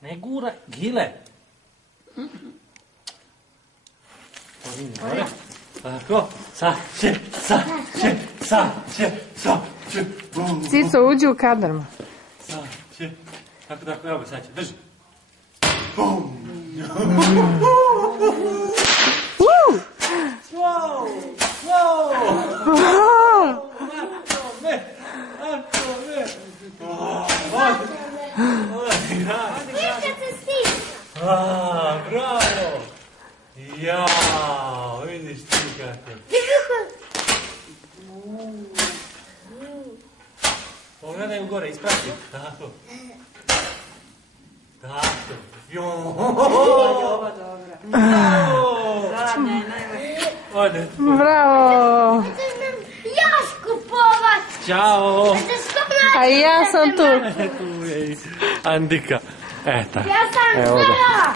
Ne gura, Gile. Gore. Tako, Cico, uđi u kadar. Tako, evo, sad će, drži. Bravo! Jao, vidiš ti kako. Pogledaj u gore, isprati. Tako. Jao! Ova dobra. Bravo! Ja skupovat! Ćao! A i ja sam tu. Tu je i Andika. Eto. Ja sam Evo ga. zela!